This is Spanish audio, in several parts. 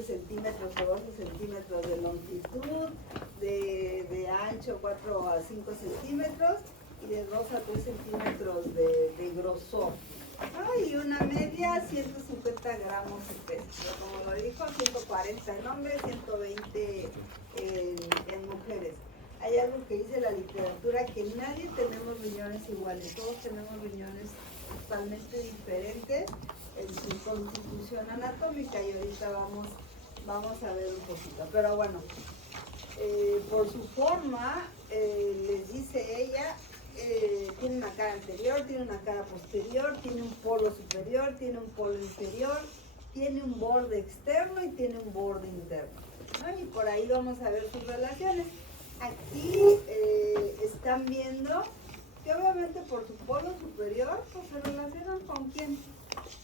11 centímetros o 12 centímetros de longitud, de ancho 4 a 5 centímetros y de 2 a 3 centímetros de grosor. Y una media 150 gramos de peso, pero como lo dijo, 140 en hombres, 120 en mujeres. Hay algo que dice la literatura, que nadie tenemos riñones iguales, todos tenemos riñones totalmente diferentes en su constitución anatómica, y ahorita vamos a ver un poquito. Pero bueno, por su forma, les dice ella, tiene una cara anterior, tiene una cara posterior, tiene un polo superior, tiene un polo inferior, tiene un borde externo y tiene un borde interno, ¿no? Y por ahí vamos a ver sus relaciones. Aquí están viendo que obviamente por su polo superior pues se relacionan ¿con quién?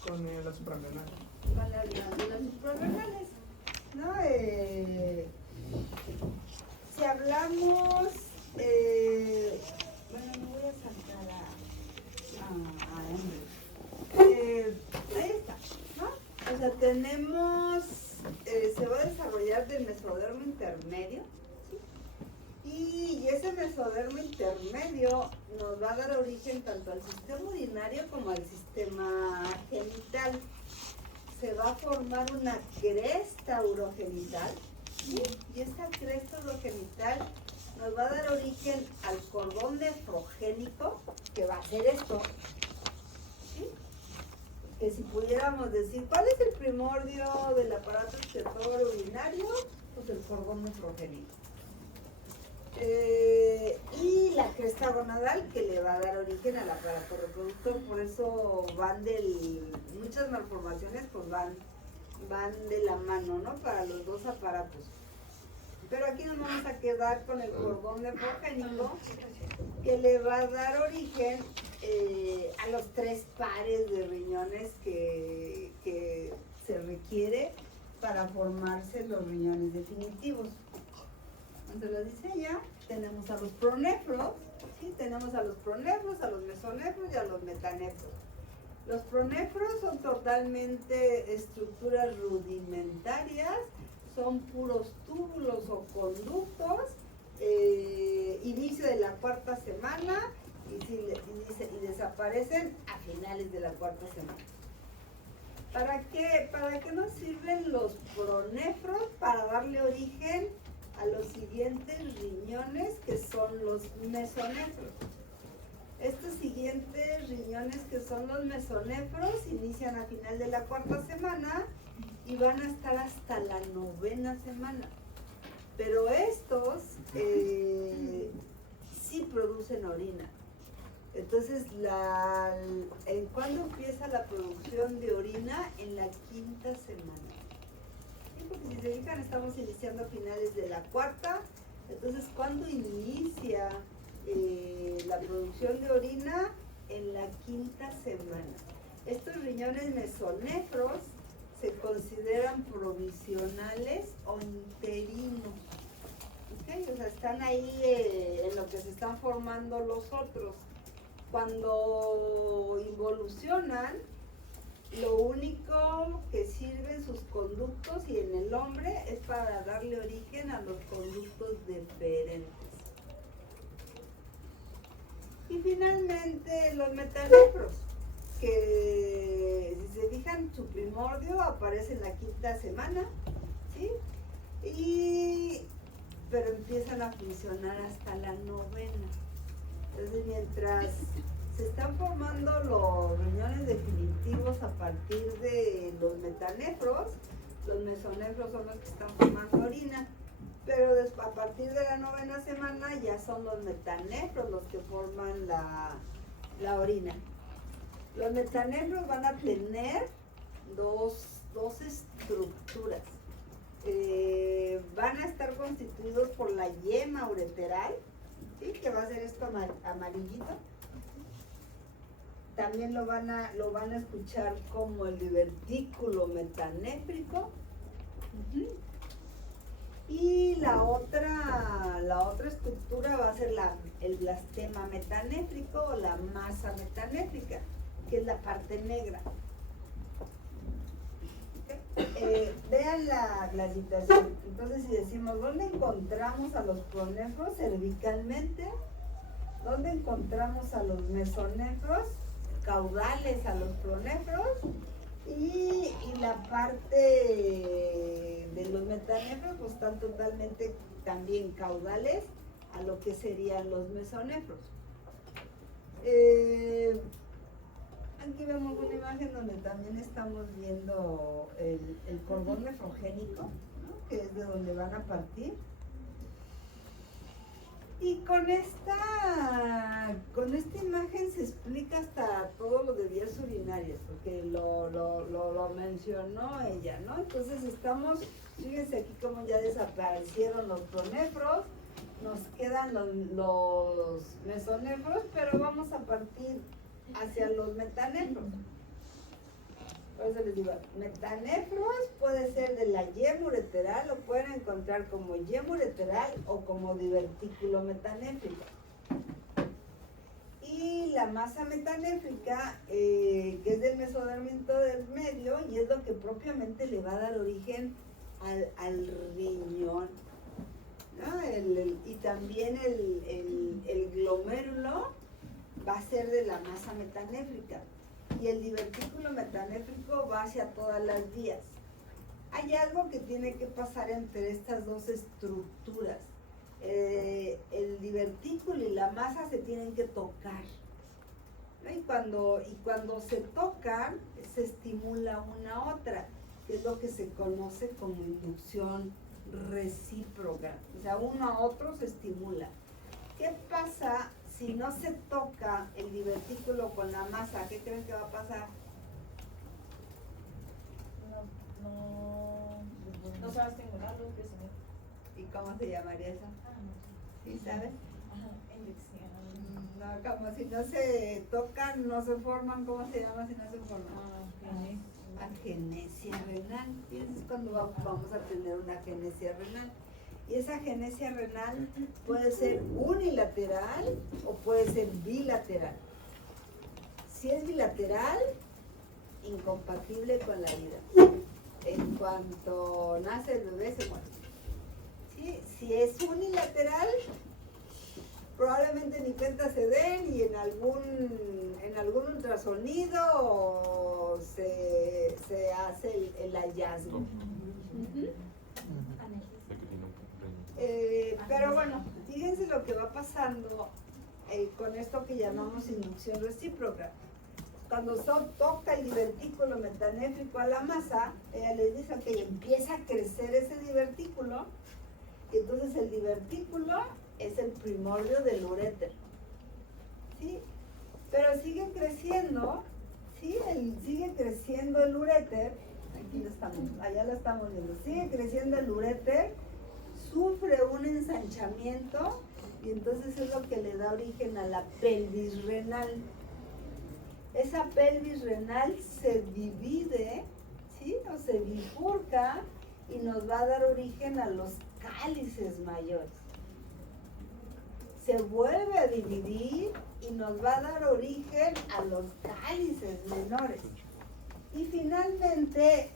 Con las suprarrenales. Con las glándulas suprarrenales, ¿no? Si hablamos, bueno, me voy a saltar a hombres. Ahí está, ¿no? O sea, tenemos, se va a desarrollar del mesodermo intermedio, ¿sí? Y ese mesodermo intermedio nos va a dar origen tanto al sistema urinario como al sistema genital. Se va a formar una cresta urogenital, ¿sí? Y esta cresta urogenital nos va a dar origen al cordón nefrogénico, que va a ser esto, ¿sí? Que si pudiéramos decir, ¿cuál es el primordio del aparato excretor urinario? Pues el cordón nefrogénico. Y la cresta gonadal, que le va a dar origen al aparato reproductor. Por eso muchas malformaciones pues van de la mano, ¿no? Para los dos aparatos. Pero aquí nos vamos a quedar con el cordón nefrogénico, que le va a dar origen a los 3 pares de riñones que se requiere para formarse los riñones definitivos. Entonces lo dice ella, tenemos a los pronefros, ¿sí? Tenemos a los pronefros, a los mesonefros y a los metanefros. Los pronefros son totalmente estructuras rudimentarias, son puros túbulos o conductos, inicio de la 4ª semana y desaparecen a finales de la 4ª semana. ¿Para qué nos sirven los pronefros? Para darle origen a los siguientes riñones, que son los mesonefros. Estos siguientes riñones, que son los mesonefros, inician a final de la 4ª semana y van a estar hasta la 9ª semana. Pero estos sí producen orina. Entonces, ¿cuándo empieza la producción de orina? En la 5ª semana. Porque si se fijan, estamos iniciando a finales de la 4ª, entonces ¿cuándo inicia la producción de orina? En la 5ª semana. Estos riñones mesonefros se consideran provisionales o interinos, ¿okay? O sea, están ahí en lo que se están formando los otros. Cuando involucionan, lo único que sirven sus conductos, y en el hombre, es para darle origen a los conductos deferentes. Y finalmente los metanefros, que si se fijan, su primordio aparece en la 5ª semana, ¿sí? Pero empiezan a funcionar hasta la 9ª. Entonces, mientras se están formando los riñones definitivos a partir de los metanefros, los mesonefros son los que están formando orina, pero a partir de la 9ª semana ya son los metanefros los que forman la orina. Los metanefros van a tener dos estructuras. Van a estar constituidos por la yema ureteral, ¿sí? Que va a ser esto amarillito. También lo van a escuchar como el divertículo metanéfrico. Y la otra estructura va a ser el blastema metanéfrico o la masa metanéfrica, que es la parte negra. vean la situación. Entonces, si decimos, ¿dónde encontramos a los pronefros cervicalmente? ¿Dónde encontramos a los mesonefros? Caudales a los pronefros. Y la parte de los metanefros, pues están totalmente también caudales a lo que serían los mesonefros. Aquí vemos una imagen donde también estamos viendo el cordón nefrogénico, ¿no? Que es de donde van a partir. Y con esta imagen se explica hasta todo lo de vías urinarias, porque lo mencionó ella, ¿no? Entonces fíjense aquí cómo ya desaparecieron los pronefros, nos quedan los mesonefros, pero vamos a partir hacia los metanefros. Por eso les digo, metanefros puede ser de la yema ureteral, lo pueden encontrar como yema ureteral o como divertículo metanéfrico. Y la masa metanéfrica, que es del mesodermito del medio, y es lo que propiamente le va a dar origen al riñón, ¿no? Y también el glomérulo va a ser de la masa metanéfrica. Y el divertículo metanéfrico va hacia todas las vías. Hay algo que tiene que pasar entre estas dos estructuras. El divertículo y la masa se tienen que tocar, ¿no? Y cuando se tocan, se estimula una a otra, que es lo que se conoce como inducción recíproca. O sea, uno a otro se estimula. ¿Qué pasa si no se toca el divertículo con la masa? ¿Qué creen que va a pasar? No se va a estimular los crecimientos. ¿Y cómo se llamaría eso? ¿Sí sabes? No, como si no se tocan, no se forman. ¿Cómo se llama si no se forman? Agenesia renal. Y eso es cuando vamos a tener una agenesia renal. Y esa agenesia renal puede ser unilateral o puede ser bilateral. Si es bilateral, incompatible con la vida. En cuanto nace el bebé, se muere. ¿Sí? Si es unilateral, probablemente ni cuenta se den y en algún ultrasonido se hace el hallazgo. Pero bueno, fíjense lo que va pasando con esto que llamamos inducción recíproca. Cuando toca el divertículo metanéfrico a la masa, ella les dice que empieza a crecer ese divertículo, y entonces el divertículo es el primordio del uréter, ¿sí? Pero sigue creciendo, ¿sí? Sigue creciendo el uréter, allá lo estamos viendo, sigue creciendo el uréter, sufre un ensanchamiento y entonces es lo que le da origen a la pelvis renal. Esa pelvis renal se divide, ¿sí? O se bifurca y nos va a dar origen a los cálices mayores. Se vuelve a dividir y nos va a dar origen a los cálices menores. Y finalmente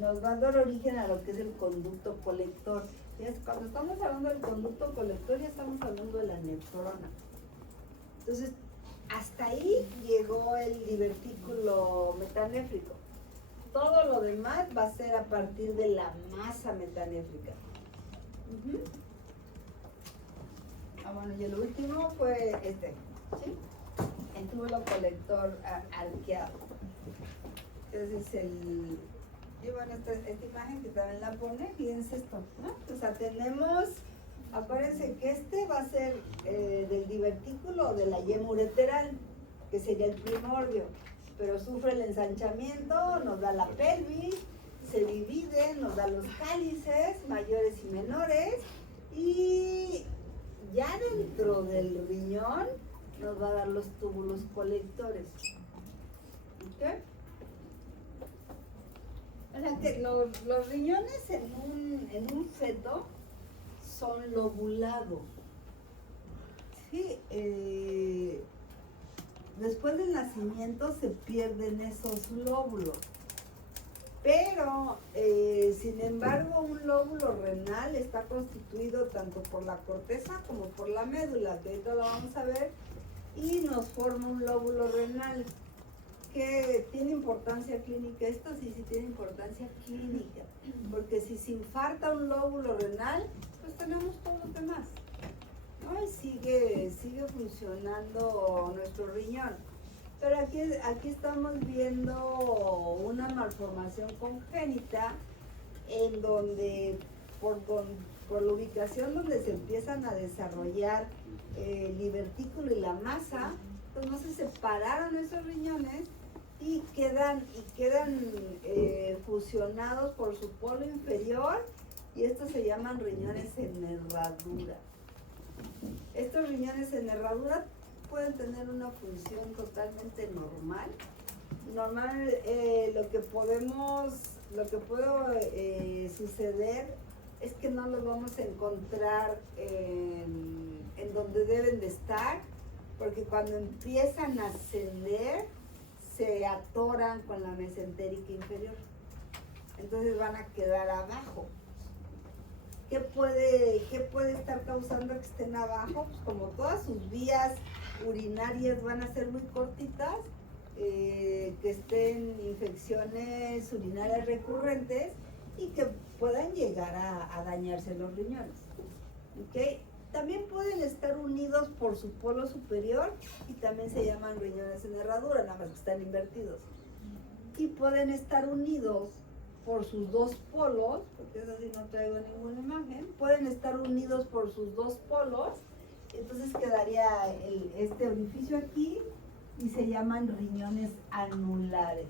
nos va a dar origen a lo que es el conducto colector. Cuando estamos hablando del conducto colector, ya estamos hablando de la nefrona. Entonces, hasta ahí llegó el divertículo metanéfrico. Todo lo demás va a ser a partir de la masa metanéfrica. Bueno, y el último fue ¿sí? El túbulo colector arqueado. Entonces, y bueno, esta imagen que también la pone, fíjense esto, ¿no? O sea, tenemos, acuérdense que va a ser del divertículo o de la yema ureteral, que sería el primordio, pero sufre el ensanchamiento, nos da la pelvis, se divide, nos da los cálices mayores y menores, y ya dentro del riñón nos va a dar los túbulos colectores. ¿Ok? O sea que los riñones en un feto son lobulados. Sí, después del nacimiento se pierden esos lóbulos. Pero, sin embargo, un lóbulo renal está constituido tanto por la corteza como por la médula, que ahorita lo vamos a ver, y nos forma un lóbulo renal que tiene importancia clínica. Esto sí tiene importancia clínica, porque si se infarta un lóbulo renal, pues tenemos todos los demás, ¿no? Y sigue funcionando nuestro riñón. Pero aquí estamos viendo una malformación congénita en donde por la ubicación donde se empiezan a desarrollar el divertículo y la masa, pues no se separaron esos riñones y quedan fusionados por su polo inferior, y estos se llaman riñones en herradura. Estos riñones en herradura pueden tener una función totalmente normal. Lo que puede suceder es que no los vamos a encontrar en donde deben de estar, porque cuando empiezan a ascender se atoran con la mesentérica inferior. Entonces van a quedar abajo. ¿Qué puede estar causando que estén abajo? Pues como todas sus vías urinarias van a ser muy cortitas, que estén infecciones urinarias recurrentes y que puedan llegar a dañarse los riñones. ¿Okay? También pueden estar unidos por su polo superior y también se llaman riñones en herradura, nada más que están invertidos. Y pueden estar unidos por sus dos polos, porque eso sí no traigo ninguna imagen, pueden estar unidos por sus dos polos. Entonces quedaría este orificio aquí y se llaman riñones anulares.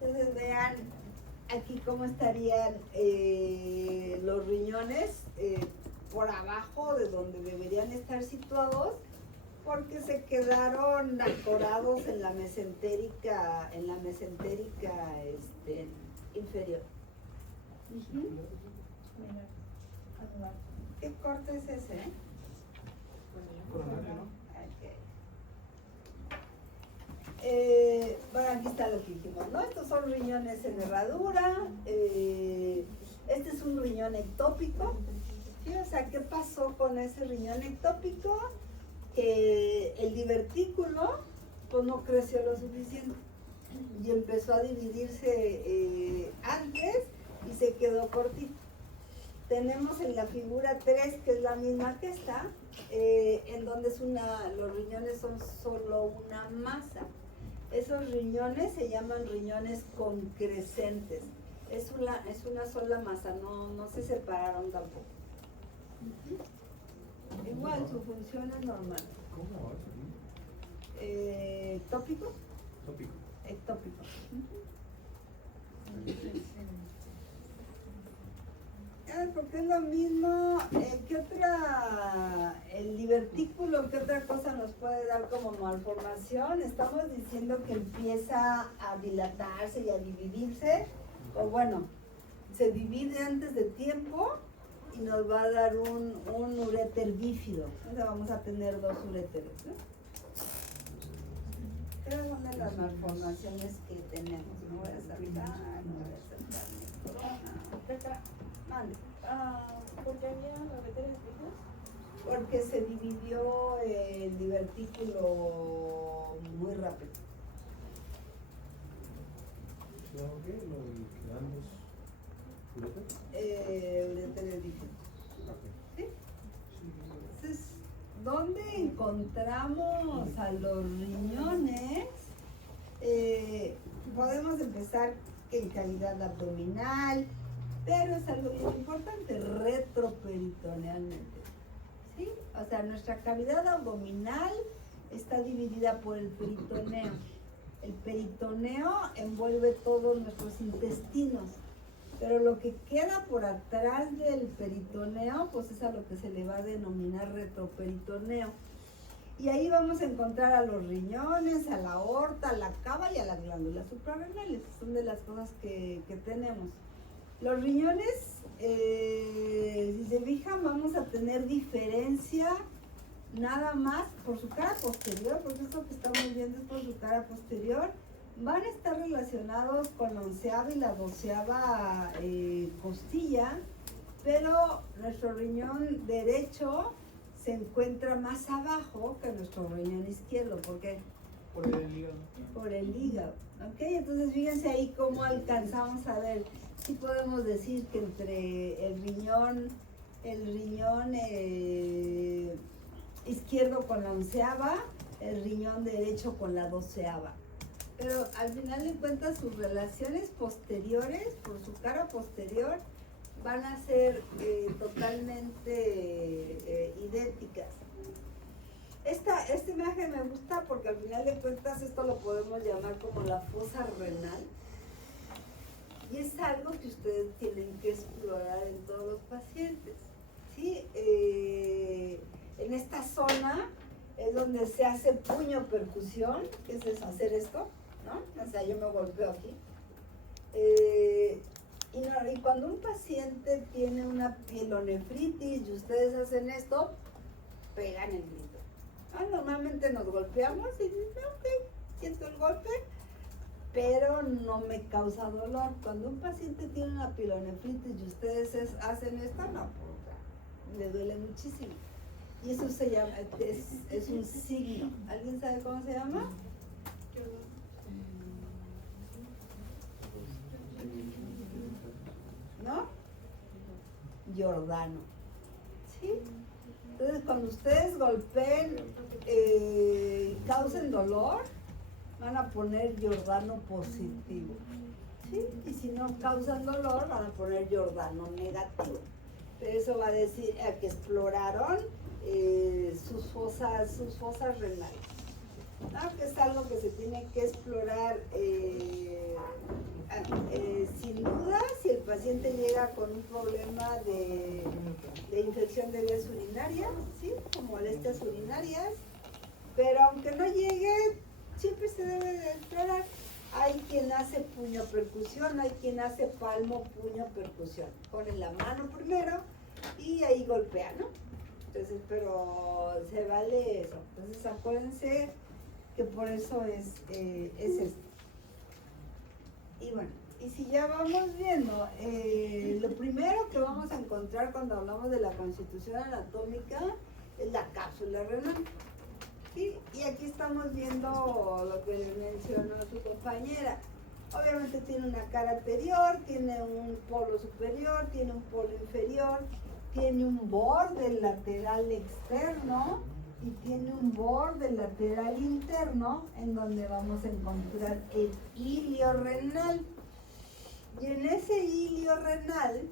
Entonces vean aquí cómo estarían los riñones por abajo de donde deberían estar situados, porque se quedaron atorados en la mesentérica inferior. ¿Qué corte es ese? Coronario, ¿no? Bueno, aquí está lo que dijimos, ¿no? Estos son riñones en herradura. Este es un riñón ectópico. ¿Sí? O sea, ¿qué pasó con ese riñón ectópico? Que el divertículo pues no creció lo suficiente y empezó a dividirse antes y se quedó cortito. Tenemos en la figura 3, que es la misma que esta, en donde los riñones son solo una masa. Esos riñones se llaman riñones concrescentes. Es una sola masa, no se separaron tampoco. Igual, su función es normal. ¿Cómo? ¿Tópico? Tópico. Ectópico. Porque es lo mismo. El divertículo, ¿qué otra cosa nos puede dar como malformación? Estamos diciendo que empieza a dilatarse y a dividirse, o bueno, se divide antes de tiempo y nos va a dar un uréter bífido. Entonces vamos a tener dos uréteres, ¿no? Pero son de las malformaciones que tenemos. No voy a saltar, Mande. ¿Por qué había ureteres bífidos? Porque se dividió el divertículo muy rápido. ¿Qué? ¿Quedan dos ureteres? Uréteres bífidos. Ok. ¿Sí? Entonces, ¿dónde encontramos a los riñones? Podemos empezar en cavidad abdominal, pero es algo bien importante, retroperitonealmente. ¿Sí? O sea, nuestra cavidad abdominal está dividida por el peritoneo. El peritoneo envuelve todos nuestros intestinos, pero lo que queda por atrás del peritoneo, pues es a lo que se le va a denominar retroperitoneo. Y ahí vamos a encontrar a los riñones, a la aorta, a la cava y a las glándulas suprarrenales. Son de las cosas que tenemos. Los riñones, si se fijan, vamos a tener diferencia nada más por su cara posterior, porque esto que estamos viendo es por su cara posterior, van a estar relacionados con la 11ª y la 12ª costilla, pero nuestro riñón derecho se encuentra más abajo que nuestro riñón izquierdo. ¿Por qué? Por el hígado. Por el hígado. ¿Ok? Entonces fíjense ahí cómo alcanzamos a ver. Sí podemos decir que entre el riñón izquierdo con la 11ª, el riñón derecho con la 12ª. Pero al final de cuentas sus relaciones posteriores, por su cara posterior, van a ser totalmente idénticas. Esta imagen me gusta porque al final de cuentas esto lo podemos llamar como la fosa renal. Y es algo que ustedes tienen que explorar en todos los pacientes. ¿Sí? En esta zona es donde se hace puño percusión, que es hacer esto, ¿no? O sea, yo me golpeo aquí. Y cuando un paciente tiene una pielonefritis y ustedes hacen esto, pegan el grito. Normalmente nos golpeamos y dicen, ok, siento el golpe, pero no me causa dolor. Cuando un paciente tiene una pielonefritis y ustedes hacen esto, no, le duele muchísimo. Y eso se llama, es un signo. ¿Alguien sabe cómo se llama? ¿No? Giordano. ¿Sí? Entonces, cuando ustedes golpeen y causen dolor, van a poner Giordano positivo. ¿Sí? Y si no causan dolor, van a poner Giordano negativo. Pero eso va a decir que exploraron sus fosas renales. ¿No? Que es algo que se tiene que explorar sin duda si el paciente llega con un problema de infección de vías urinarias, ¿sí? Como molestias urinarias, pero aunque no llegue, siempre se debe de explorar. Hay quien hace puño percusión, hay quien hace palmo puño percusión. Ponen la mano primero y ahí golpean, ¿no? Entonces, pero se vale eso. Entonces acuérdense que por eso es esto. Y bueno, y si ya vamos viendo, lo primero que vamos a encontrar cuando hablamos de la constitución anatómica es la cápsula renal. ¿Sí? Y aquí estamos viendo lo que le mencionó su compañera. Obviamente tiene una cara anterior, tiene un polo superior, tiene un polo inferior, tiene un borde lateral externo y tiene un borde lateral interno en donde vamos a encontrar el ilio renal. Y en ese ilio renal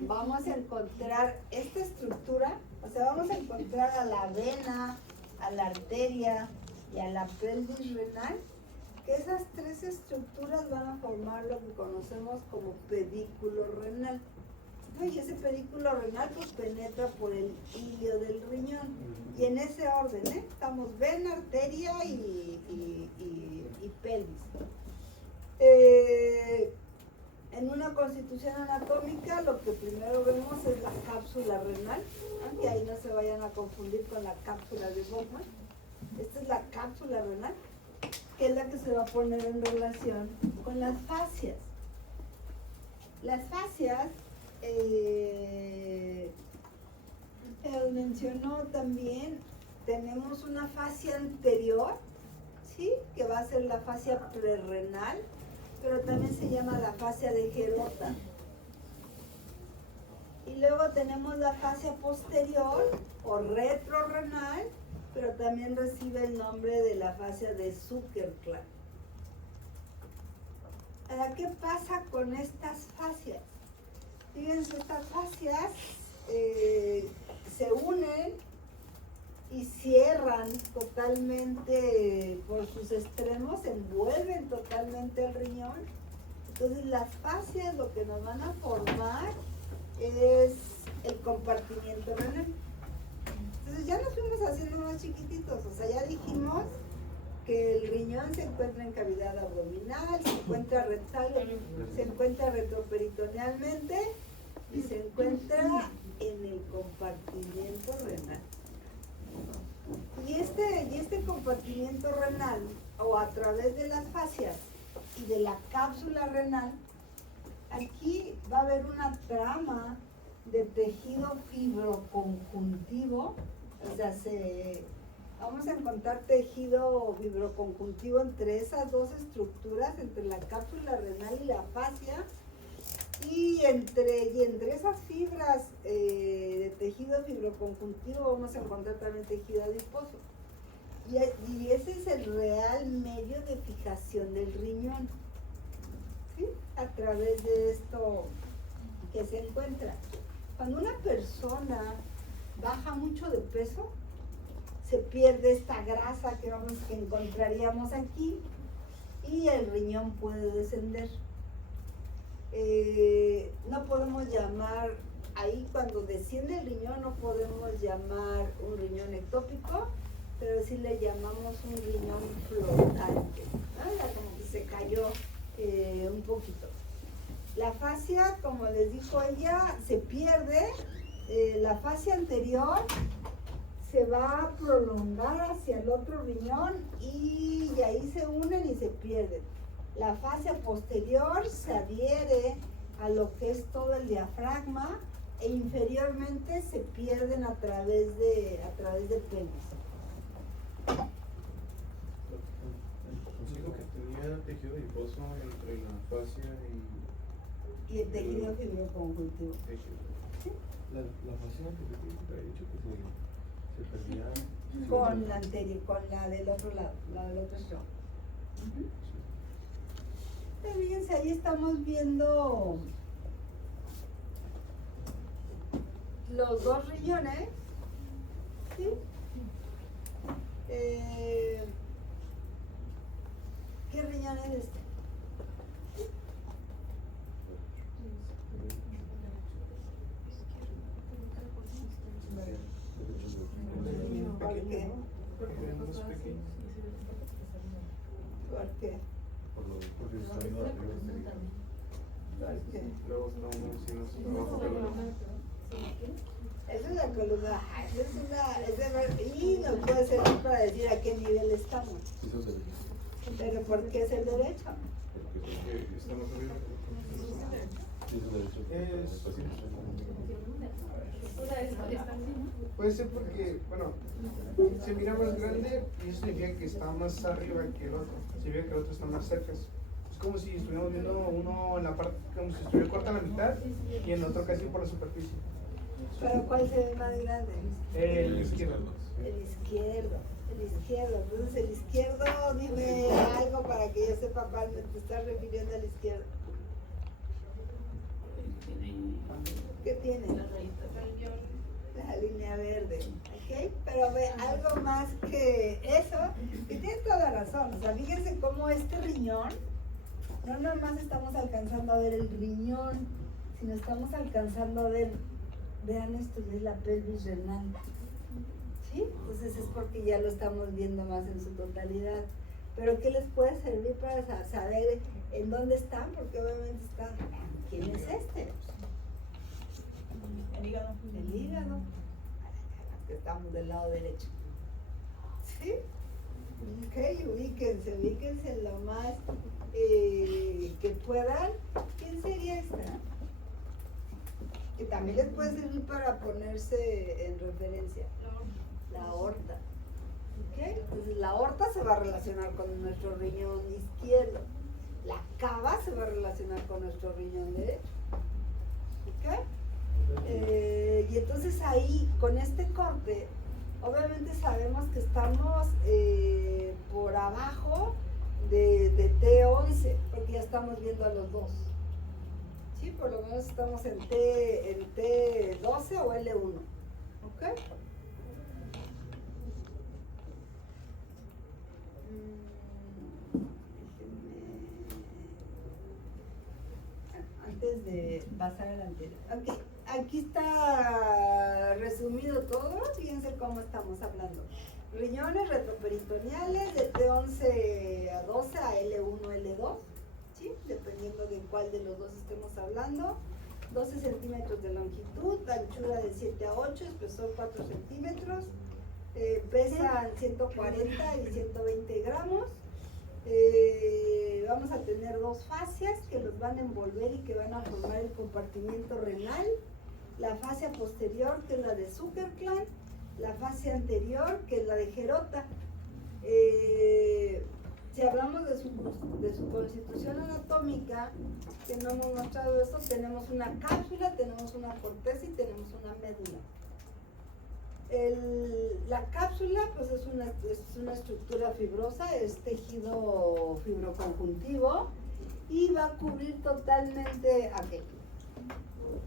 vamos a encontrar esta estructura, o sea, vamos a encontrar a la vena, a la arteria y a la pelvis renal, que esas tres estructuras van a formar lo que conocemos como pedículo renal. ¿No? Y ese pedículo renal pues penetra por el ilio del riñón. Y en ese orden, estamos vena, arteria y pelvis. En una constitución anatómica lo que primero vemos es la cápsula renal, aunque ahí no se vayan a confundir con la cápsula de Bowman. Esta es la cápsula renal, que es la que se va a poner en relación con las fascias. Las fascias, él mencionó también, tenemos una fascia anterior, ¿sí? Que va a ser la fascia prerrenal, pero también se llama la fascia de Gerota. Y luego tenemos la fascia posterior o retrorrenal, pero también recibe el nombre de la fascia de Zuckerklan. ¿Qué pasa con estas fascias? Fíjense, estas fascias se unen y cierran totalmente por sus extremos, envuelven totalmente el riñón. Entonces las fascias lo que nos van a formar es el compartimiento renal. Entonces ya nos fuimos haciendo más chiquititos, o sea, ya dijimos que el riñón se encuentra en cavidad abdominal, se encuentra rectal, se encuentra retroperitonealmente y se encuentra en el compartimiento renal. Y este compartimiento renal, o a través de las fascias y de la cápsula renal, aquí va a haber una trama de tejido fibroconjuntivo, o sea, vamos a encontrar tejido fibroconjuntivo entre esas dos estructuras, entre la cápsula renal y la fascia, y entre esas fibras de tejido fibroconjuntivo vamos a encontrar también tejido adiposo. Y ese es el real medio de fijación del riñón, ¿sí? A través de esto que se encuentra. Cuando una persona baja mucho de peso, se pierde esta grasa que encontraríamos aquí y el riñón puede descender. No podemos llamar, ahí cuando desciende el riñón no podemos llamar un riñón ectópico, pero sí le llamamos un riñón flotante, ¿no? Como que se cayó un poquito. La fascia, como les dijo ella, se pierde, la fascia anterior se va a prolongar hacia el otro riñón y ahí se unen y se pierden. La fascia posterior se adhiere a lo que es todo el diafragma e inferiormente se pierden a través del pelvis. Consigo que tenía tejido adiposo entre la fascia Y el tejido fibroconjuntivo. ¿Sí? La fascia que te había dicho que se perdía. Con la anterior, con la del otro lado, la del otro extremo. Fíjense, ahí estamos viendo los dos riñones, ¿sí? ¿Qué riñón es este? ¿Por qué? ¿Por qué? Porque se está viendo la primera. ¿Por qué? Luego está uno encima abajo de la. Esa es la columna, y nos puede servir para decir a qué nivel estamos. Eso es derecho. Pero ¿por qué es el derecho? Porque está más arriba. Sí, es derecho. O sea, está así, ¿no? Puede ser porque, bueno, se mira más grande y eso significa que está más arriba que el otro. Significa que el otro está más cerca. Es como si estuviéramos viendo uno en la parte, como si estuviera corta a la mitad y el otro casi por la superficie. ¿Pero cuál se ve más grande? El izquierdo. El izquierdo. Entonces el izquierdo, dime algo para que yo sepa cuál te estás refiriendo al izquierdo. ¿Qué tiene? La línea verde, ¿ok? Pero ve algo más que eso, que tiene toda la razón. O sea, fíjense cómo este riñón, no nomás estamos alcanzando a ver el riñón, sino estamos alcanzando a ver, vean esto, es la pelvis renal. ¿Sí? Entonces es porque ya lo estamos viendo más en su totalidad. Pero ¿qué les puede servir para saber en dónde están? Porque obviamente están, ¿quién es este? El hígado. El hígado. Que estamos del lado derecho. ¿Sí? Ok, ubíquense lo más que puedan. ¿Quién sería esta? Que también les puede servir para ponerse en referencia. La aorta. ¿Ok? Entonces la aorta se va a relacionar con nuestro riñón izquierdo. La cava se va a relacionar con nuestro riñón derecho. ¿Ok? Y entonces ahí, con este corte, obviamente sabemos que estamos por abajo de T11, porque ya estamos viendo a los dos. Sí, por lo menos estamos en T12 o L1. ¿Ok? Antes de pasar al anterior. Ok, aquí está resumido todo. Fíjense cómo estamos hablando. Riñones retroperitoneales de T11 a 12 a L1, L2. ¿Sí? Dependiendo de cuál de los dos estemos hablando. 12 centímetros de longitud, anchura de 7 a 8, espesor 4 centímetros. Pesan 140 y 120 gramos. Vamos a tener dos fascias que los van a envolver y que van a formar el compartimiento renal. La fascia posterior, que es la de Zuckerklan, la fascia anterior, que es la de Gerota. Si hablamos de su constitución anatómica, que no hemos mostrado eso, tenemos una cápsula, tenemos una corteza y tenemos una médula. La cápsula pues es una estructura fibrosa, es tejido fibroconjuntivo y va a cubrir totalmente aquello.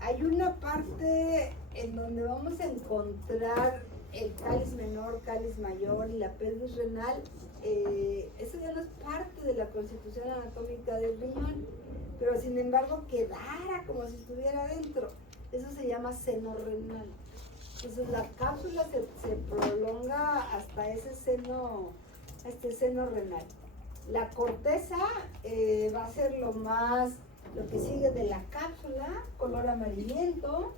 Hay una parte en donde vamos a encontrar el cáliz menor, cáliz mayor y la pelvis renal. Eso ya no es parte de la constitución anatómica del riñón, pero sin embargo quedara como si estuviera dentro. Eso se llama seno renal. Entonces la cápsula se prolonga hasta ese seno renal. La corteza va a ser lo que sigue de la cápsula, color amarillento,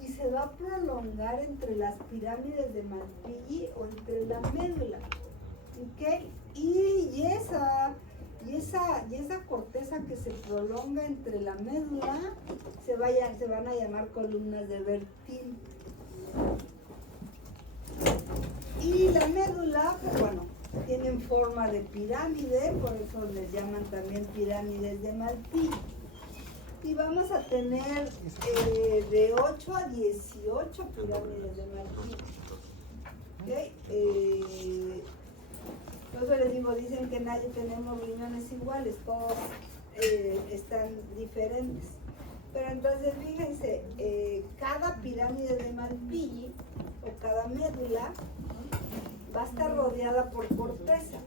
y se va a prolongar entre las pirámides de Malpighi o entre la médula. ¿Okay? Y esa corteza que se prolonga entre la médula se van a llamar columnas de Bertin. Y la médula, pues bueno, tienen forma de pirámide, por eso les llaman también pirámides de Malpighi. Y vamos a tener de 8 a 18 pirámides de Malpighi. ¿Okay? Por eso les digo, dicen que nadie tenemos riñones iguales, todos están diferentes. Pero entonces fíjense, cada pirámide de Malpighi o cada médula va a estar rodeada por corteza.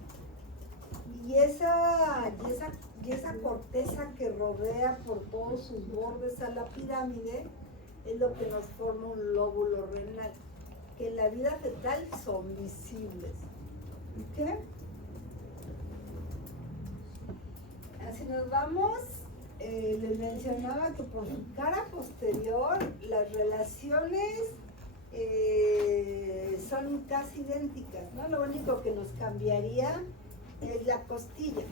Y esa corteza que rodea por todos sus bordes a la pirámide es lo que nos forma un lóbulo renal, que en la vida fetal son visibles. ¿Okay? Así nos vamos. Les mencionaba que por su cara posterior las relaciones son casi idénticas, ¿no? Lo único que nos cambiaría es la costilla.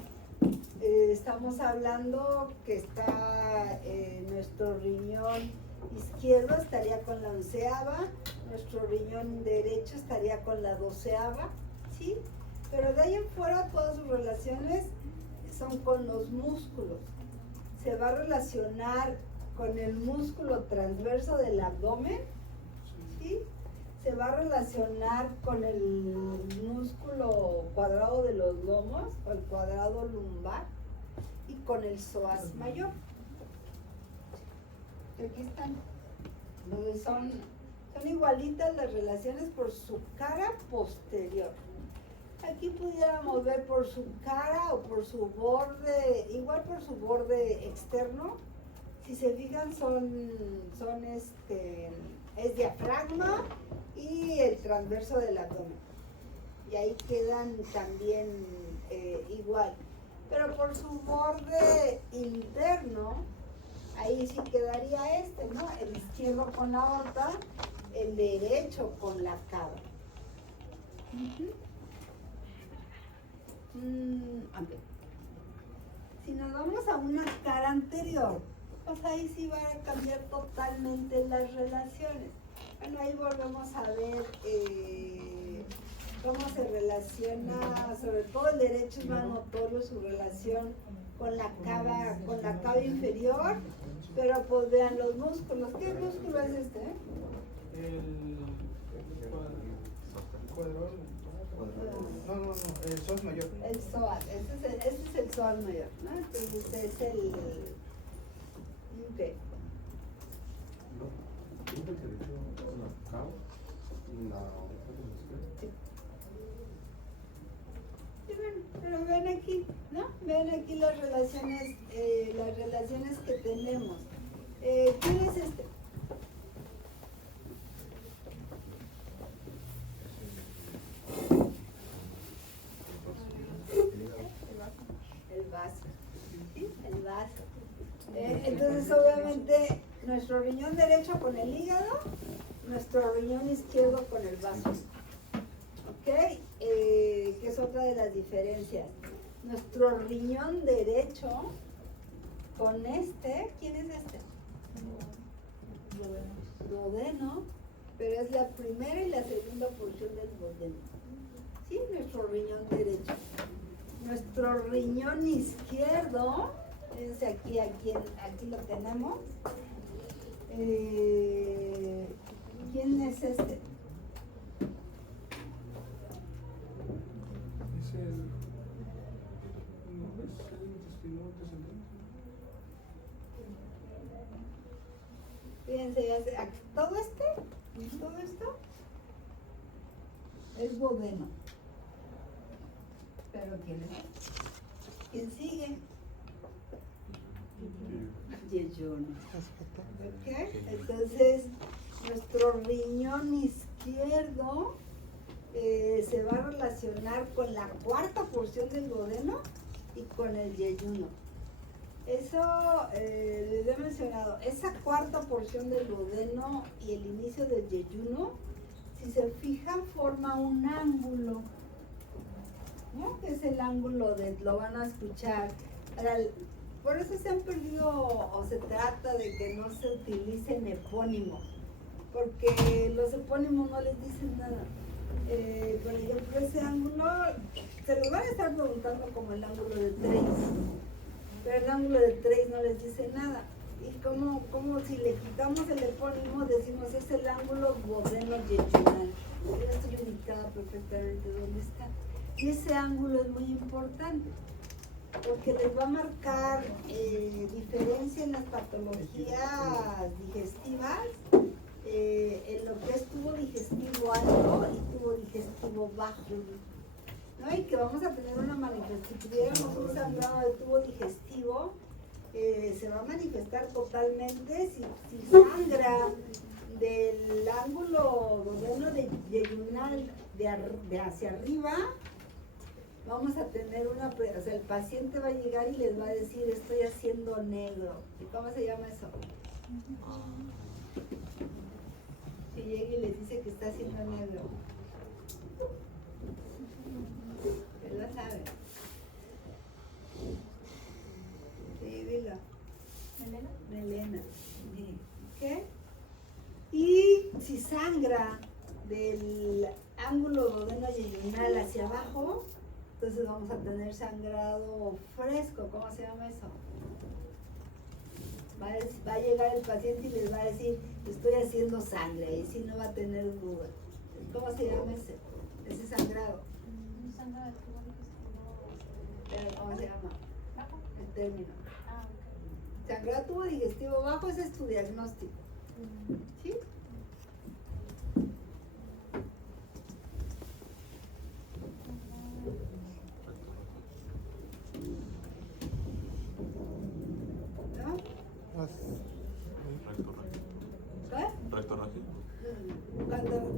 Estamos hablando que está nuestro riñón izquierdo estaría con la 11ª, nuestro riñón derecho estaría con la 12ª, ¿sí? Pero de ahí en fuera todas sus relaciones son con los músculos. Se va a relacionar con el músculo transverso del abdomen, ¿sí? Se va a relacionar con el músculo cuadrado de los lomos, o el cuadrado lumbar, y con el psoas mayor. Aquí están. Entonces son igualitas las relaciones por su cara posterior. Aquí pudiéramos ver por su cara o por su borde, igual por su borde externo. Si se fijan es diafragma y el transverso del abdomen. Y ahí quedan también igual. Pero por su borde interno, ahí sí quedaría ¿no? El izquierdo con la aorta, el derecho con la cava. Okay. Si nos vamos a una cara anterior, pues ahí sí van a cambiar totalmente las relaciones. Bueno, ahí volvemos a ver cómo se relaciona, sobre todo el derecho es más notorio su relación con la cava inferior, pero pues vean los músculos. ¿Qué músculo es este? El cuadrón. No, el psoas mayor. El psoas, ese es el psoas mayor, ¿no? Entonces es el... Okay. Sí, bueno, pero ven aquí, ¿no? Ven aquí las relaciones que tenemos. ¿Quién es este? El vaso. ¿Sí? El vaso. Entonces, obviamente, nuestro riñón derecho con el hígado, nuestro riñón izquierdo con el vaso. ¿Ok? Que es otra de las diferencias. Nuestro riñón derecho con este, ¿quién es este? Duodeno, pero es la primera y la segunda porción del duodeno. ¿Sí? Nuestro riñón derecho. Nuestro riñón izquierdo, es aquí lo tenemos. ¿Quién es este? Es el intestino descendente. Fíjense, todo esto es duodeno. Pero ¿quién sigue? Yeyuno. ¿Ok? Entonces, nuestro riñón izquierdo se va a relacionar con la cuarta porción del duodeno y con el yeyuno. Eso les he mencionado, esa cuarta porción del duodeno y el inicio del yeyuno, si se fijan, forma un ángulo, ¿no? Es el ángulo lo van a escuchar. Por eso se han perdido o se trata de que no se utilicen epónimos, porque los epónimos no les dicen nada. Por ejemplo, ese ángulo, se lo van a estar preguntando como el ángulo de Treis, pero el ángulo de Treis no les dice nada. Y como si le quitamos el epónimo, decimos es el ángulo duodeno-yeyunal. Yo estoy ubicada perfectamente dónde está. Y ese ángulo es muy importante, porque les va a marcar diferencia en las patologías digestivas, en lo que es tubo digestivo alto y tubo digestivo bajo, ¿no? Y que vamos a tener una manifestación, si tuviéramos un sangrado de tubo digestivo, se va a manifestar totalmente si sangra del ángulo duodeno de yeyunal de hacia arriba. Vamos a tener o sea, el paciente va a llegar y les va a decir, estoy haciendo negro. ¿Y cómo se llama eso? Si llega y les dice que está haciendo negro. Él lo sabe. Sí, diga. Melena. Sí. ¿Qué? Y si sangra del ángulo duodeno-yeyunal hacia abajo, entonces vamos a tener sangrado fresco. ¿Cómo se llama eso? Va a llegar el paciente y les va a decir, estoy haciendo sangre, y si no va a tener duda. ¿Cómo se llama ese sangrado? Pero, ¿cómo se llama? El término. Sangrado tubo digestivo bajo, ese es tu diagnóstico. ¿Sí?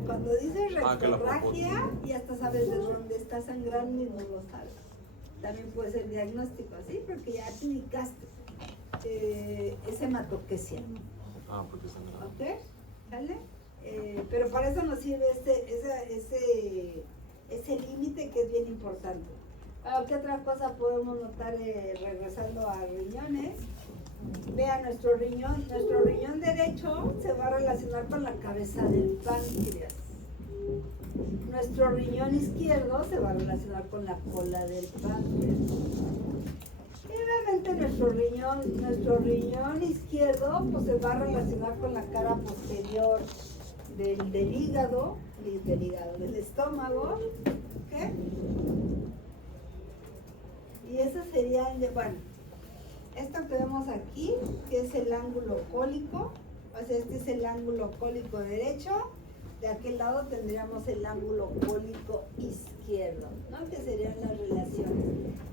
Cuando dices rectorragia, ya hasta sabes de dónde está sangrando y no lo sabes. También puede ser diagnóstico, ¿sí? Porque ya te ubicaste. Es hematoquesia. Porque sangrado. ¿Ok? ¿Sale? Pero para eso nos sirve ese límite que es bien importante. ¿Qué otra cosa podemos notar regresando a riñones? Vean, nuestro riñón derecho se va a relacionar con la cabeza del páncreas. Nuestro riñón izquierdo se va a relacionar con la cola del páncreas. Y obviamente nuestro riñón izquierdo pues, se va a relacionar con la cara posterior del hígado, del estómago. ¿Okay? Y eso sería, bueno, esto que vemos aquí, que es el ángulo cólico, o sea, este es el ángulo cólico derecho, de aquel lado tendríamos el ángulo cólico izquierdo, ¿no? Que serían las relaciones.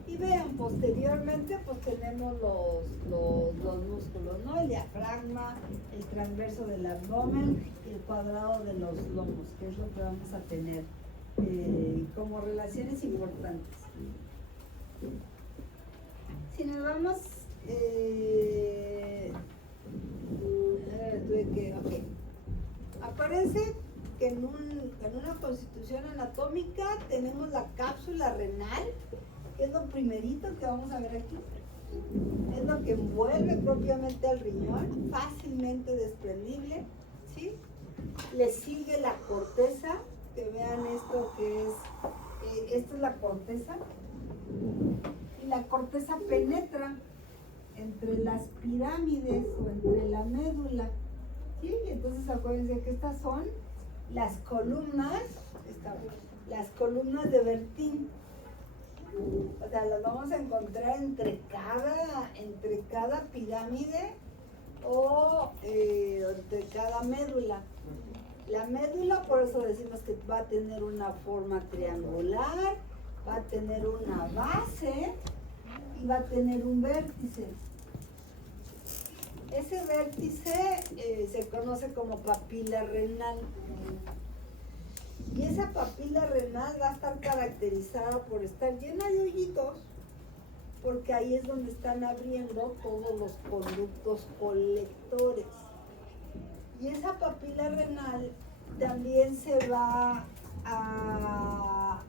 Y vean, posteriormente pues tenemos los músculos, ¿no? El diafragma, el transverso del abdomen y el cuadrado de los lomos, que es lo que vamos a tener como relaciones importantes. Si nos vamos, acuérdense que en En una constitución anatómica tenemos la cápsula renal, que es lo primerito que vamos a ver aquí. Es lo que envuelve propiamente al riñón, fácilmente desprendible, ¿sí? Le sigue la corteza, que vean esto que es, esto es la corteza, y la corteza penetra entre las pirámides o entre la médula, ¿sí? Entonces acuérdense que estas son las columnas de Bertin. O sea, las vamos a encontrar entre cada pirámide o entre cada médula. La médula, por eso decimos que va a tener una forma triangular, va a tener una base y va a tener un vértice. Ese vértice se conoce como papila renal. Y esa papila renal va a estar caracterizada por estar llena de hoyitos, porque ahí es donde están abriendo todos los conductos colectores. Y esa papila renal también se va a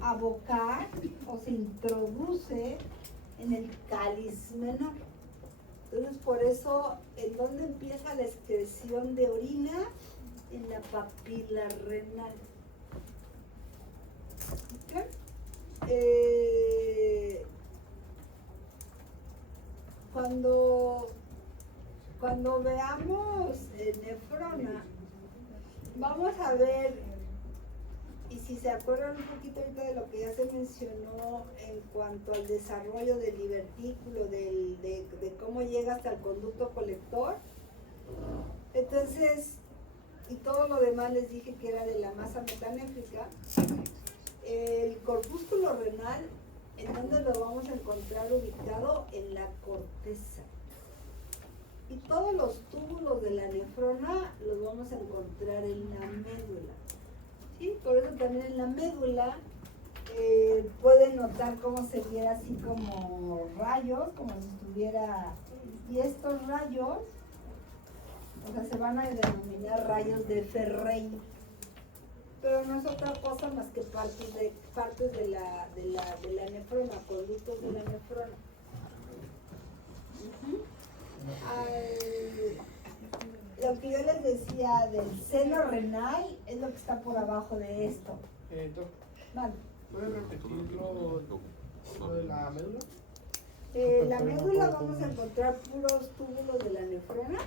abocar o se introduce en el cáliz menor. Entonces, por eso, ¿en dónde empieza la excreción de orina? En la papila renal. ¿Okay? Cuando veamos nefrona, vamos a ver, y si se acuerdan un poquito ahorita de lo que ya se mencionó en cuanto al desarrollo del divertículo, de cómo llega hasta el conducto colector, entonces, y todo lo demás les dije que era de la masa metanéfrica, el corpúsculo renal, ¿en dónde lo vamos a encontrar ubicado? En la corteza. Y todos los túbulos de la nefrona los vamos a encontrar en la médula. ¿Sí? Por eso también en la médula pueden notar cómo se viera así como rayos, como si estuviera... Y estos rayos, o sea, se van a denominar rayos de Ferrey. Pero no es otra cosa más que partes de la nefrona, conductos de la nefrona. Lo que yo les decía del seno renal es lo que está por abajo de esto. Vale. ¿Puedes repetir lo de la médula? La médula vamos a encontrar puros túbulos de la nefrona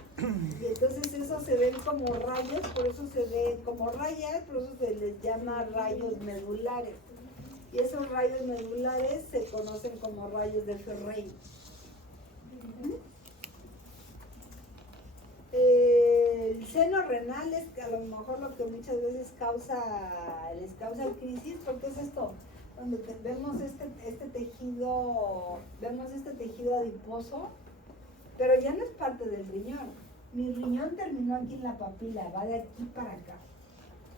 y entonces eso se ven como rayos, por eso se ve como rayas, por eso se les llama rayos medulares. Y esos rayos medulares se conocen como rayos de Ferrey. El seno renal es a lo mejor lo que muchas veces les causa crisis, porque es esto, donde vemos este tejido adiposo, pero ya no es parte del riñón. Mi riñón terminó aquí en la papila, va de aquí para acá,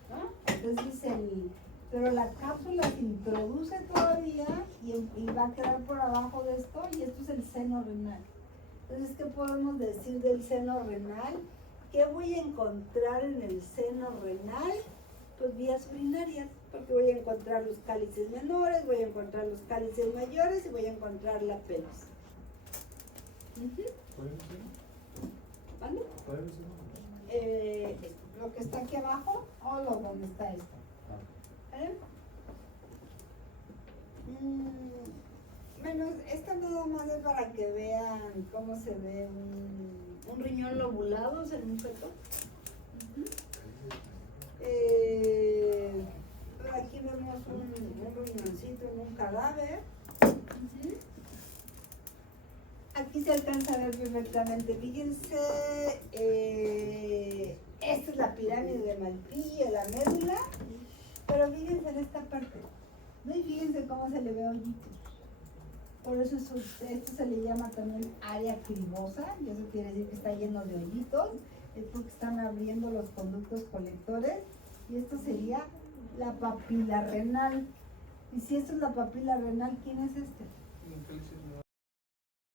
¿no? Entonces pero la cápsula se introduce todavía y va a quedar por abajo de esto, y esto es el seno renal. Entonces, ¿qué podemos decir del seno renal? ¿Qué voy a encontrar en el seno renal? Pues vías urinarias, porque voy a encontrar los cálices menores, voy a encontrar los cálices mayores y voy a encontrar la pelvis. ¿Vale? Lo que está aquí abajo o donde está esto. ¿Vale? Bueno, esto nada más es para que vean cómo se ve un riñón lobulado en un feto. Aquí vemos un riñoncito en un cadáver. Aquí se alcanza a ver perfectamente. Fíjense, esta es la pirámide de Malpighi, la médula, pero fíjense en esta parte. ¿No? Y fíjense cómo se le ve hoyitos. Por eso esto se le llama también área cribosa, y eso quiere decir que está lleno de hoyitos, es porque están abriendo los conductos colectores, y esto sería la papila renal. Y si esto es la papila renal, ¿quién es este? Un cálice.